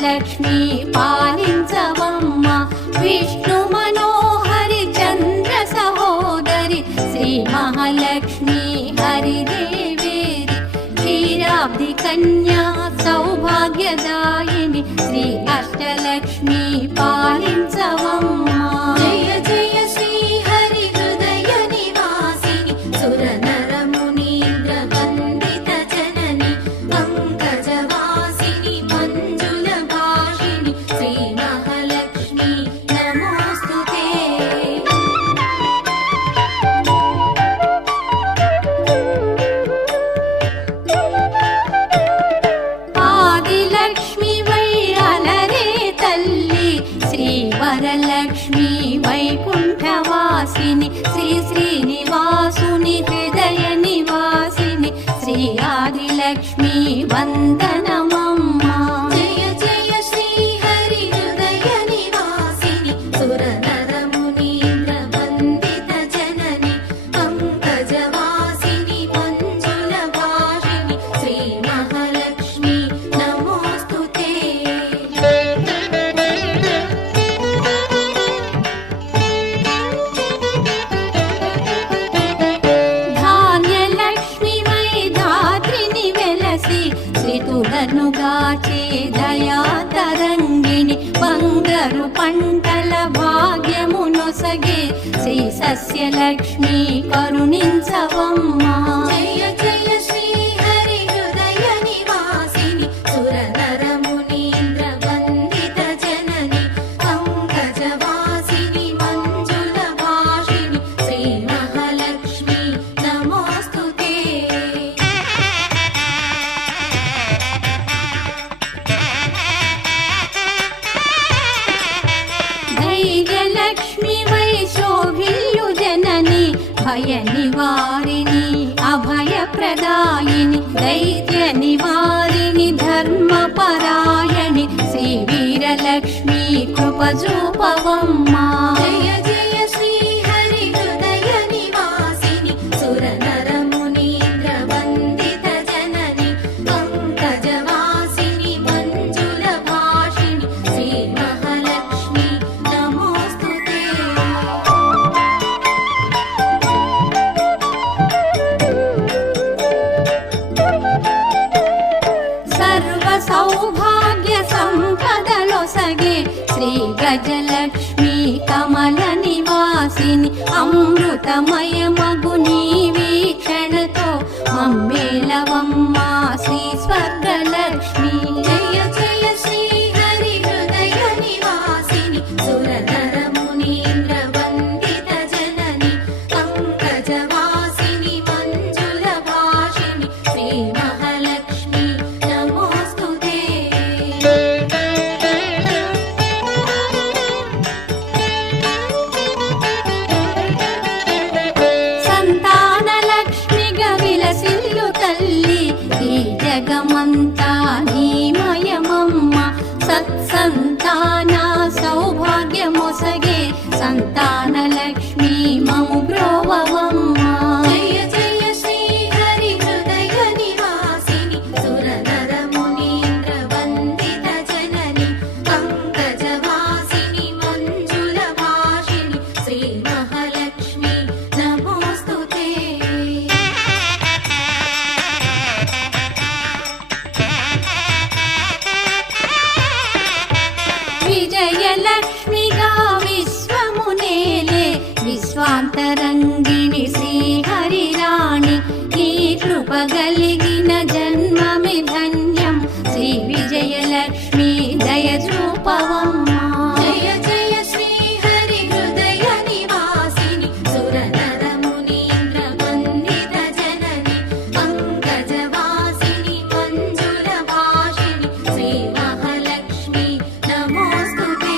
అష్టలక్ష్మి పాలించవమ్మ విష్ణు మనోహరి చంద్ర సహోదరి శ్రీ మహాలక్ష్మి హరిదేవేరి క్షీరాబ్ది కన్యా సౌభాగ్యదాయిని శ్రీ అష్టలక్ష్మి పాలించవమ్మ జయ జయ శ్రీ హరి హృదయ నివాసిని సుర నర మునీంద్ర వందిత జనని పంకజవాసిని మంజుల భాషిని శ్రీ మహాలక్ష్మి నమోస్తుతే ఆదిలక్ష్మి వై అలరే తల్లి శ్రీ వరలక్ష్మి వైకుంఠవాసిని శ్రీ శ్రీనివాసుని హృదయ నివాసిని శ్రీ ఆదిలక్ష్మి వందనమమ్మ జయ జయ శ్రీ హరి హృదయ నివాసిని సుర నర మునీంద్ర వందిత జనని పంకజవాసిని మంజుల భాషిని శ్రీ మహాలక్ష్మి నమోస్తుతే ధాన్యలక్ష్మి వై ధాత్రిని వెలసి శ్రీతులను గాచే దయా తరంగిణి బంగారు పంటల భాగ్యమునొసగే శ్రీ సస్యలక్ష్మి కరుణించవమ్మ జయ జయ శ్రీ హరి హృదయ నివాసిని సుర నర మునీంద్ర వందిత జనని పంకజవాసిని మంజుల భాషిని శ్రీ మహాలక్ష్మి నమోస్తుతే ధైర్యలక్ష్మి వై శోభిల్యు జనని భయ నివారిణి అభయ ప్రదాయిని దైత్య నివారిణి ధర్మ పరాయణి శ్రీ వీరలక్ష్మి కృపజూపవమ్మ జయ జయ శ్రీ హరి హృదయ నివాసిని సుర నర మునీంద్ర వందిత జనని పంకజవాసిని మంజుల భాషిని శ్రీ మహాలక్ష్మి నమోస్తుతే సర్వ సౌభాగ్య సంపదలొసగే శ్రీ గజలక్ష్మి కమల నివాసిని అమృతమయమగు నీ వీక్షణతో మమ్మేలవమ్మ శ్రీ స్వర్గలక్ష్మి జయ జయ శ్రీ హరి హృదయ నివాసిని సుర నర మునీంద్ర వందిత జనని పంకజవాసిని మంజుల భాషిని శ్రీ మహాలక్ష్మి నమోస్తుతే సంతానలక్ష్మిగా విలసిల్లు తల్లి ఈ జగమంతా నీమయమమ్మ సత్సంతాన సౌభాగ్యమొసగే సంతానలక్ష్మి మము బ్రోవవమ్మ జయ జయ శ్రీ హరి హృదయ నివాసిని సుర నర మునీంద్ర వందిత జనని పంకజవాసిని మంజుల భాషిని శ్రీ మహాలక్ష్మి నమోస్తుతే విజయలక్ష్మిగా విశ్వమునేలే విశ్వాంతరంగిణి శ్రీహరిరాణి నీ కృప కలిగిన జన్మమి ధన్యం శ్రీ విజయలక్ష్మి దయచూపవమ్మ జయ జయ శ్రీ హరి హృదయ నివాసిని సుర నర మునీంద్ర వందిత జనని పంకజవాసిని మంజుల భాషిని శ్రీ మహాలక్ష్మి నమోస్తుతే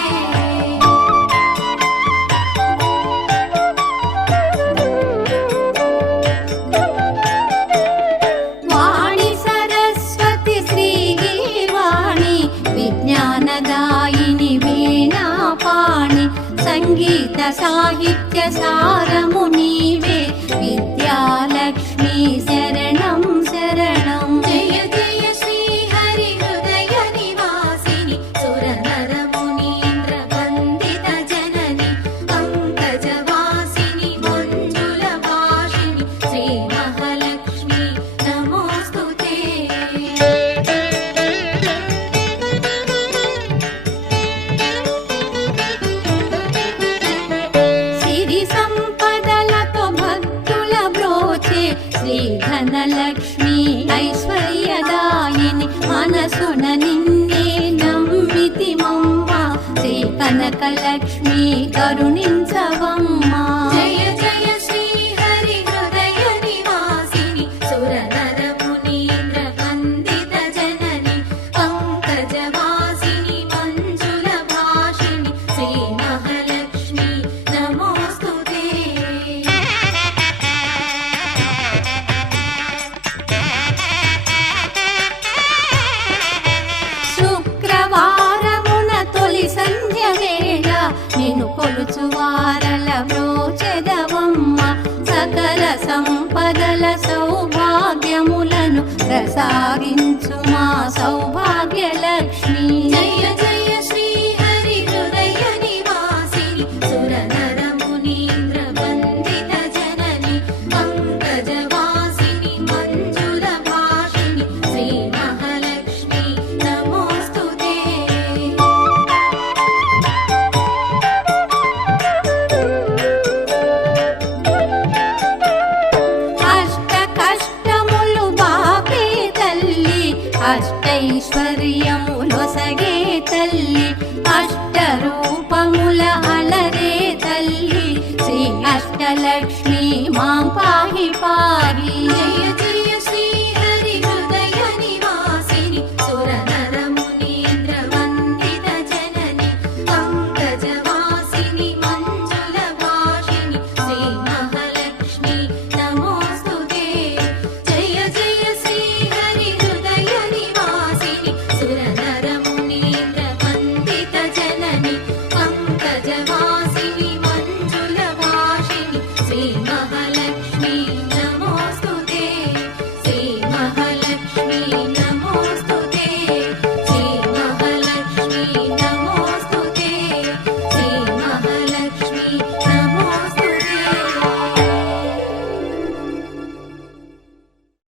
వాణి సరస్వతి శ్రీగీర్వాణి విజ్ఞానదాయిని వీణాపాణి సంగీత సాహిత్య సారము నీవే విద్యాలక్ష్మి శరణం శరణం జయ జయ శ్రీ హరి హృదయ నివాసిని కరుణించవమ్మా. జయ జయ శ్రీ హరి హృదయ నివాసిని సురనర మునీంద్ర వందిత జనని పంకజవాసిని మంజుల భాషిణి శ్రీ మహాలక్ష్మి నమోస్తుతే. శుక్రవారమున తొలి సంధ్య వేళ నిన్ను కొలుచు వారల బ్రోచెదవమ్మ. సకల సంపదల సౌభాగ్యములను ప్రసాదించు మా సౌభాగ్యలక్ష్మి. జయ జయ శ్రీ హరి హృదయ నివాసిని సురనర మునీంద్ర వందిత జనని పంకజవాసిని మంజుల భాషిణి శ్రీ మహాలక్ష్మి నమోస్తుతే. అష్ట కష్టములు బాపే తల్లి, అష్టైశ్వర్యములొసగే తల్లి, అష్ట రూపముల అలరే తల్లి, శ్రీ అష్టలక్ష్మి మాం పాహి పాహి. జయ